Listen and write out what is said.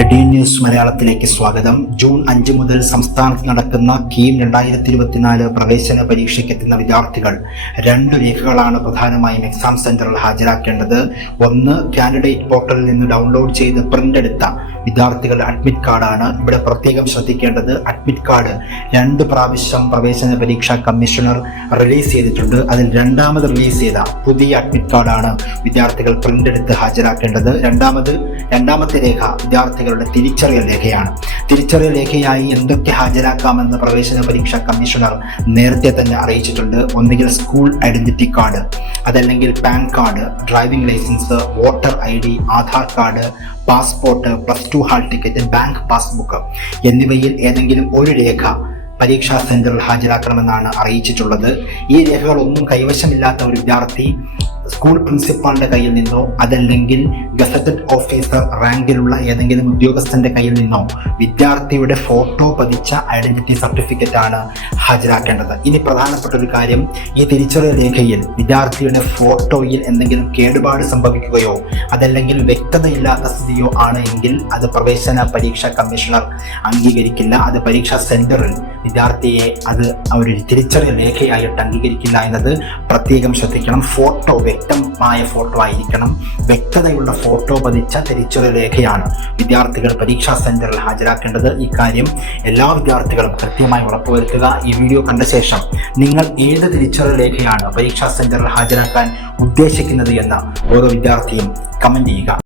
AD news മലയാളത്തിലേക്ക് സ്വാഗതം. June 5 മുതൽ സംസ്ഥാനത്ത് നടക്കുന്ന കീം 2024 പ്രവേശന പരീക്ഷയ്ക്കെത്തുന്ന വിദ്യാർത്ഥികൾ 2 രേഖകളാണ് പ്രധാനമായും എക്സാം സെന്ററിൽ ഹാജരാക്കേണ്ടത്. ഒന്ന്, കാൻഡിഡേറ്റ് പോർട്ടലിൽ നിന്ന് ഡൗൺലോഡ് ചെയ്ത് പ്രിന്റ് എടുത്ത വിദ്യാർത്ഥികളുടെ അഡ്മിറ്റ് കാർഡാണ്. ഇവിടെ പ്രത്യേകം ശ്രദ്ധിക്കേണ്ടത്, അഡ്മിറ്റ് കാർഡ് 2 പ്രാവശ്യം പ്രവേശന പരീക്ഷാ കമ്മീഷണർ റിലീസ് ചെയ്തിട്ടുണ്ട്. അതിൽ രണ്ടാമത് റിലീസ് ചെയ്ത പുതിയ അഡ്മിറ്റ് കാർഡാണ് വിദ്യാർത്ഥികൾ പ്രിന്റ് എടുത്ത് ഹാജരാക്കേണ്ടത്. രണ്ടാമത്തെ രേഖ വിദ്യാർത്ഥികളുടെ തിരിച്ചറിയൽ രേഖയാണ്. തിരിച്ചറിയൽ രേഖയായി എന്തൊക്കെ ഹാജരാക്കാമെന്ന് പ്രവേശന പരീക്ഷാ കമ്മീഷണർ നേരത്തെ തന്നെ അറിയിച്ചിട്ടുണ്ട്. ഒന്നുകിൽ സ്കൂൾ ഐഡന്റിറ്റി കാർഡ്, അതല്ലെങ്കിൽ PAN card, driving licence, voter ID, Aadhaar card, passport, +2 hall ticket, bank passbook എന്നിവയിൽ ഏതെങ്കിലും ഒരു രേഖ പരീക്ഷാ സെന്ററിൽ ഹാജരാക്കണമെന്നാണ് അറിയിച്ചിട്ടുള്ളത്. ഈ രേഖകളൊന്നും കൈവശമില്ലാത്ത ഒരു വിദ്യാർത്ഥി സ്കൂൾ പ്രിൻസിപ്പാളിന്റെ കയ്യിൽ നിന്നോ അതല്ലെങ്കിൽ ഗസറ്റഡ് ഓഫീസർ റാങ്കിലുള്ള ഏതെങ്കിലും ഉദ്യോഗസ്ഥന്റെ കയ്യിൽ നിന്നോ വിദ്യാർത്ഥിയുടെ ഫോട്ടോ പതിച്ച ഐഡന്റിറ്റി സർട്ടിഫിക്കറ്റ് ആണ് ഹാജരാക്കേണ്ടത്. ഇനി പ്രധാനപ്പെട്ട ഒരു കാര്യം, ഈ തിരിച്ചറിയൽ രേഖയിൽ വിദ്യാർത്ഥിയുടെ ഫോട്ടോയിൽ എന്തെങ്കിലും കേടുപാട് സംഭവിക്കുകയോ അതല്ലെങ്കിൽ വ്യക്തതയില്ലാത്ത സ്ഥിതിയോ ആണ് എങ്കിൽ അത് പ്രവേശന പരീക്ഷാ കമ്മീഷണർ അംഗീകരിക്കില്ല. അത് പരീക്ഷാ സെന്ററിൽ വിദ്യാർത്ഥിയെ അത് ഒരു തിരിച്ചറിയൽ രേഖയായിട്ട് അംഗീകരിക്കില്ല എന്നത് പ്രത്യേകം ശ്രദ്ധിക്കണം. ഫോട്ടോ വ്യക്തമായ ഫോട്ടോ ആയിരിക്കണം. വ്യക്തതയുള്ള ഫോട്ടോ പതിച്ച തിരിച്ചറിയൽ രേഖയാണ് വിദ്യാർത്ഥികൾ പരീക്ഷാ സെന്ററിൽ ഹാജരാക്കേണ്ടത്. ഈ കാര്യം എല്ലാ വിദ്യാർത്ഥികളും കൃത്യമായി ഉറപ്പുവരുത്തുക. ഈ വീഡിയോ കണ്ട ശേഷം നിങ്ങൾ ഏത് തിരിച്ചറിയൽ രേഖയാണ് പരീക്ഷാ സെന്ററിൽ ഹാജരാക്കാൻ ഉദ്ദേശിക്കുന്നത് എന്ന് ഓരോ വിദ്യാർത്ഥിയും കമന്റ് ചെയ്യുക.